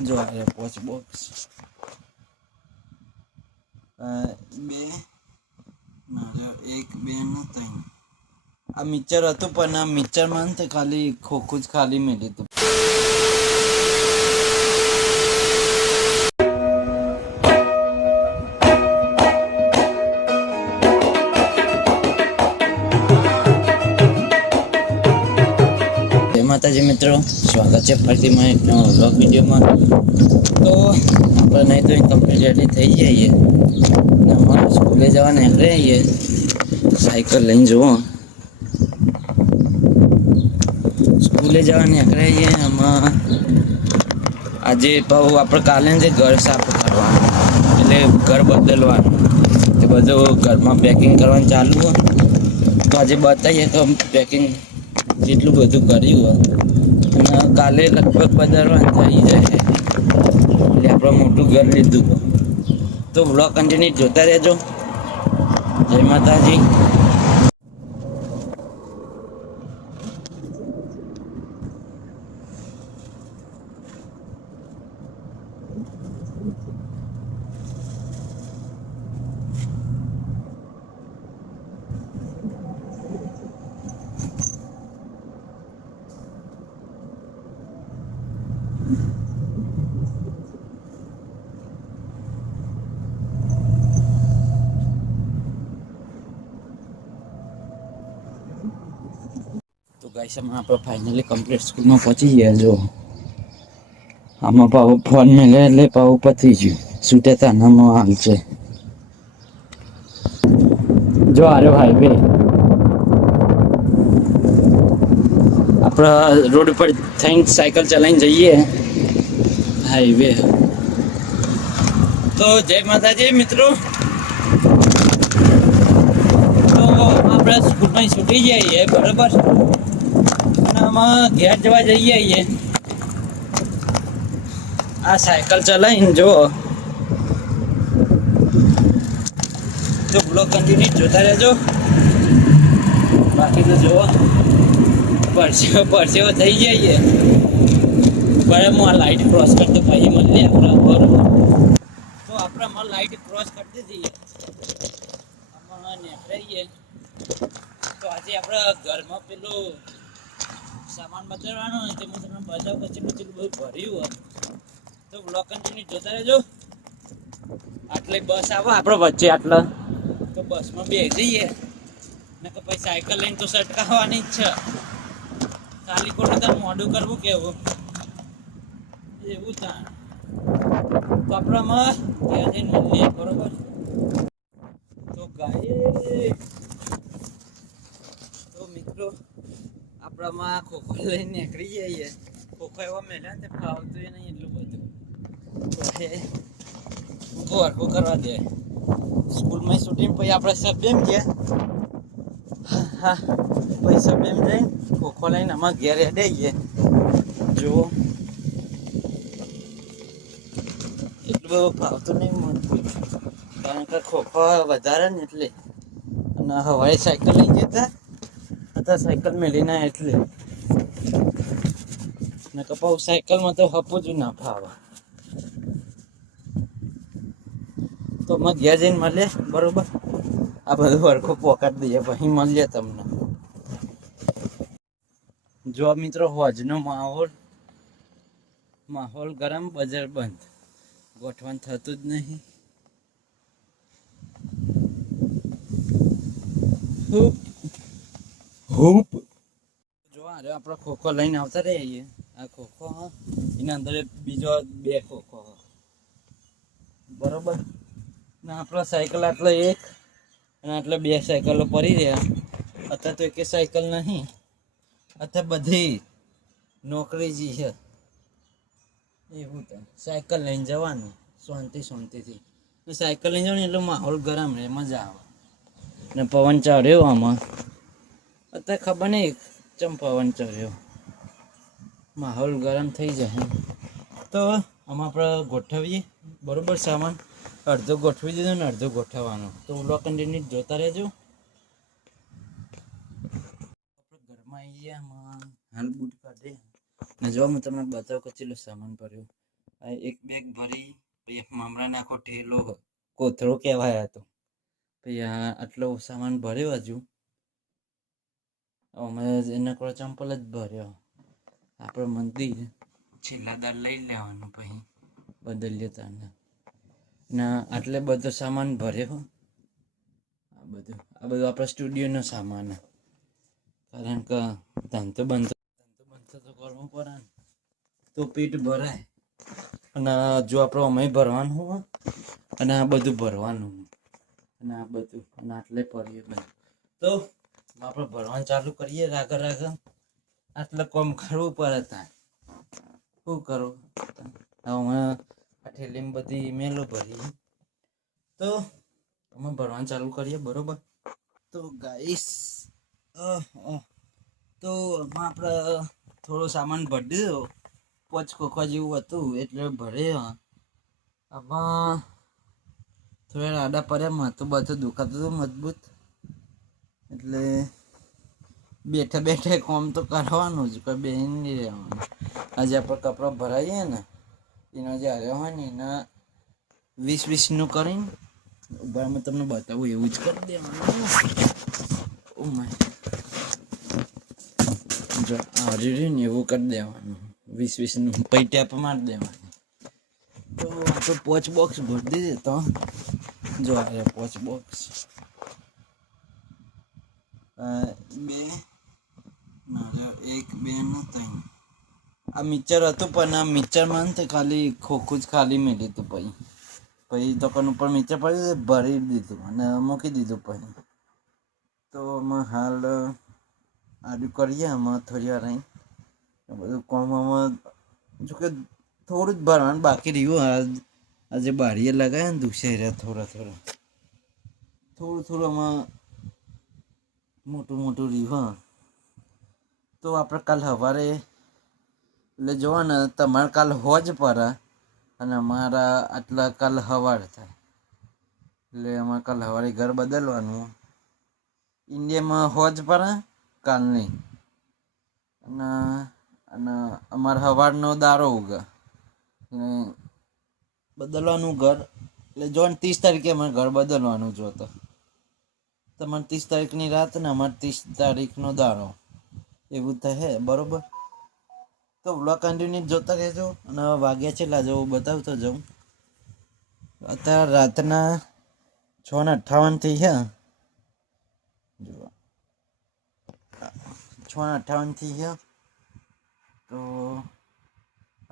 જો આ પોચ બોક્સ બે એક, બે ને ત્રણ. આ મિક્સર હતું, પણ આ મિક્સરમાં ખાલી ખોખું જ ખાલી મેલી હતું. મિત્રો, સ્વાગત છે ફરીથી મારા બ્લોગ વિડીયોમાં. તો આપણે નહીં તો કમ્પ્લીટ રેડી થઈ જઈએ. અને અમારે સ્કૂલે જવા નીકળે આવીએ સાયકલ લઈને જુઓ. સ્કૂલે જવા નીકળે આવીએ આમાં આજે પાછું આપણે કાલે જે ઘર સાફ કરવાનું, એટલે ઘર બદલવાનું. તે બધું ઘરમાં પેકિંગ કરવાનું ચાલુ હોય. તો આજે બતાવીએ કે પેકિંગ જેટલું બધું કર્યું હોય. અને કાલે લગભગ બજારમાં થઈ જાય. એટલે આપણે મોટું ઘર લીધું. તો બ્લોગ કન્ટિન્યુ જોતા રહેજો. જય માતાજી. ગાઈસ આપણે ફાઇનલી કમ્પ્લીટ સ્કૂલમાં પહોંચી ગયા જો આમાં પાવું ફોન મેલે એટલે પાવું પતી ગયું. છૂટે તાનામાં હાલ છે. જો આરે બે આપણે રોડ ઉપર થઈને સાયકલ ચલાવીને જઈએ. હાઈવે. તો જય માતાજી, મિત્રો. તો આપણે સ્કૂલમાં છૂટી જઈએ બરાબર. આમાં ઘેર જવા જઈએ છીએ આ સાયકલ ચલાવીને જો તો બ્લોક કન્ટિન્યુ જોતા રહેજો. બાકી તો જુઓ. પરસેવો પરસેવો થઈ જઈએ. પણ હું આ લાઈટ ક્રોસ કરતો પછી મને આપણા બરોબર તો આપણે આમાં લાઈટ ક્રોસ કરતી હતી આમાં નીકળીએ તો આજે આપણે ઘરમાં પેલું સામાન બચાવવાનો અને તેમાં તમે તમને પછી ચેટલું બધું ભર્યું હોય. તો બ્લોક કન્ટિન્યુ જોતા રહેજો. આટલે બસ આવે આપણે વચ્ચે આટલા. તો બસમાં બે જઈએ. ને તો પછી સાયકલ લઈને તો સટકાવવાની જ છે. ખાલી ખોટું તાર મોડું કરવું કેવું? એવું તાણ તો આપણામાં ત્યાં બરોબર? તો ગાય તો મિત્રો આપણામાં ખોખો લઈને નીકળી જઈએ ખોખો એવો મેલ્યા તે ફાવતું ય નહીં એટલું બધું તો હરખું કરવા દે સ્કૂલમાં છૂટીને પછી આપણે એમ ગયા હા પછી સબ એમ જઈને ખોખો લઈને આમાં ઘેર હેડાઈએ જુઓ એટલું બધું ફાવતું નહીં મળતું કારણ કે ખોખો વધારે ને એટલે અને હવાઈ સાયકલ લઈ જતા હતા સાયકલ મેલી ના એટલે. ને કપાવ સાયકલમાં તો હપું જ ના ફાવે. તો અમે ઘેર જઈને મળીએ, બરોબર? આ બધું હરખો પોકાટ દઈએ, પછી મળીએ તમને. જો મિત્રો, હોજનો માહોલ માહોલ ગરમ, બજાર બંધ. ગોઠવણ થતું જ નહીં. હૂપ હૂપ. જો અરે આપણે ખોખો લઈને આવતા રહીએ આ ખોખો એના અંદર બીજો બે ખોખો. બરોબર? ને આપણા સાયકલ આટલો એક અને આટલે બે સાયકલો પડી રહ્યા. અત્યારે તો એક સાયકલ નહીં. અત્યારે બધી નોકરી જી છે. એવું તો. સાયકલ લઈને જવાનું, શાંતિ, શાંતિથી. સાયકલ લઈને જવાનું એટલે માહોલ ગરમ રહે, મજા આવે. ને પવન ચડ્યો આમાં. અત્યારે ખબર નહીં ચમ પવન ચડ્યો માહોલ ગરમ થઈ જાય તો આમાં આપણે ગોઠવીએ. બરોબર સામાન. અડધો ગોઠવી દીધો ને અડધો ગોઠવવાનો. તો બ્લોક કન્ટિન્યુ જોતા રહેજો. આપણે ઘરમાં આવી ગયા, આમાં હાલ બૂટ કાઢે. ને જો હું તમને બતાવું કે સામાન ભર્યો. આ એક બેગ ભરી, પછી મમરા નાખો, ઠેલો, કોથળો કહેવાય હતો પછી આટલો સામાન ભર્યો હજુ. અમે એના કોઈ ચંપલ જ ભર્યો. આપણે મંદિર છેલ્લા દર લઈ લેવાનું પછી બદલીએ તને ના આટલે બધો સામાન ભર્યો. આ બધું આ બધું આપણા સ્ટુડિયોનો સામાન. કારણ કે ધંધો બંધો ધંધો બંધો તો કરવો પડે તો પેટ ભરાય. અને જો આપણો અમે ભરવાનું હોય અને આ બધું ભરવાનું. અને આ બધું, અને આટલે પડીએ બધું. તો આપણે ભરવાનું ચાલુ કરીએ રાગર રાગર આટલે કોમ કરવું પડે ત્યાં. શું કરું હવે આ ઠેલીમાં બધી ઈમેલો ભરી તો અમે ભરવાનું ચાલુ કરીએ, બરોબર? તો ગાઈસ તો એમાં આપણે થોડો સામાન ભરી દીધો. પોચ ખોખા જેવું હતું, એટલે ભરે આમાં થોડા રાડા પડ્યા, માથું બધું દુખાતું હતું મજબૂત. એટલે બેઠા બેઠા કોમ તો કરવાનું જ, કોઈ બેન નહીં રહેવાનું. આજે આપણે કપડાં ભરાઈએ ને, એનો જે આવ્યો હોય ને, એના વીસ વીસનું કરીને ઉભામાં તમને બતાવું, એવું જ કરી દેવાનું. ઓ જો હારી રહ્યું ને, એવું કરી દેવાનું. વીસ વીસનું પછી ટેપ મારી દેવાનું. તો તો પોચ બોક્સ ભરી દીધે તો, જો આ પોચ બોક્સ બે એક બે ને ત્રણ આ મિક્સર હતું પણ આ મિક્સરમાં ને ખાલી ખોખું જ ખાલી મેળ્યું હતું પછી. પછી તો કન ઉપર મિક્સર પડ્યું ભરી દીધું અને મૂકી દીધું પછી. તો અમે હાલ આડું કરીએ, આમાં થોડી વાર બધું કોમ આમાં જો કે થોડું જ ભરવાનું બાકી રહ્યું. આજ, આજે બારીએ લગાવ્યા ને દુસે રહ્યા થોડા થોડા. થોડું થોડું આમાં મોટું મોટું રિવર તો આપણે કાલ સવારે એટલે જોવાને તમારે કાલ હોજ પડે અને અમારા આટલા કાલ સવાર થાય. એટલે અમારે કાલ સવારે ઘર બદલવાનું. ઇન્ડિયામાં હોજ પડે કાલ નહીં. અને અને અમારે સવારનો દારો ઉગે. અને બદલવાનું ઘર. એટલે જો ને, ત્રીસ તારીખે અમારે ઘર બદલવાનું જોતો તમારે ત્રીસ તારીખની રાત ને અમારે ત્રીસ તારીખનો દાડો. એવું થશે બરોબર? તો વ્લોગ કન્ટિન્યુ જોતા રહેજો અને વાગ્યા છેલ્લા જવું બતાવતો જાઉં. અત્યારે રાતના છ ને અઠાવન થઈ છે જુઓ. છ ને અઠાવન થઈ છે તો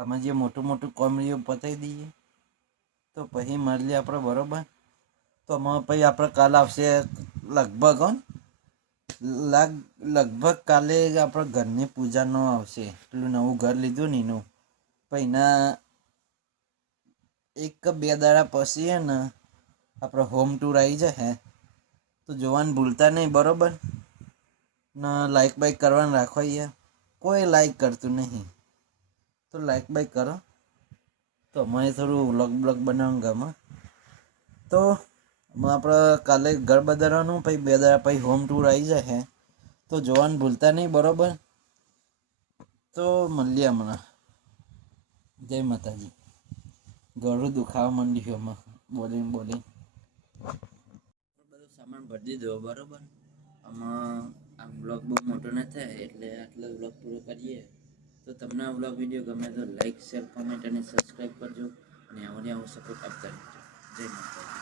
અમે જે મોટું મોટું કોમેડીઓ પતાવી દઈએ. તો પછી મળીએ આપણે બરોબર? તો પછી આપણે કાલ આવશે લગભગ? લાગ, લગભગ કાલે આપણે ઘરની પૂજાનો આવશે. પેલું નવું ઘર લીધું ને એનું પછી એક બે દાડા પછી હે ને આપણે હોમ ટૂર આવી જશે. તો જોવાનું ભૂલતા નહીં, બરોબર? ને લાઈક બાઈક કરવાનું રાખો અહીંયા કોઈ લાઈક કરતું નહીં. તો લાઈક બાઈક કરો. તો અમારે થોડું વ્લોગ બ્લોગ બનાવવાનું ગમે તો આપણે કાલે ઘર બદલવાનું પછી બે દાડા પછી હોમ ટૂર આવી જાય તો જોવાનું ભૂલતા નહીં, બરોબર? તો મળીએ હમણાં. જય માતાજી. ગળું દુખાવા માંડ્યું હમણાં. બોલીને બોલીને. બધું સામાન ભરી દીધો, બરોબર? આમાં આમ બ્લોગ બહુ મોટો ન થાય, એટલે આટલો બ્લોગ પૂરો કરીએ. તો તમને આ બ્લોગ વીડિયો ગમે તો લાઈક શેર કોમેન્ટ અને સબસ્ક્રાઈબ કરજો. અને આવો આવો સપોર્ટ આપતા રહેજો. જય માતાજી.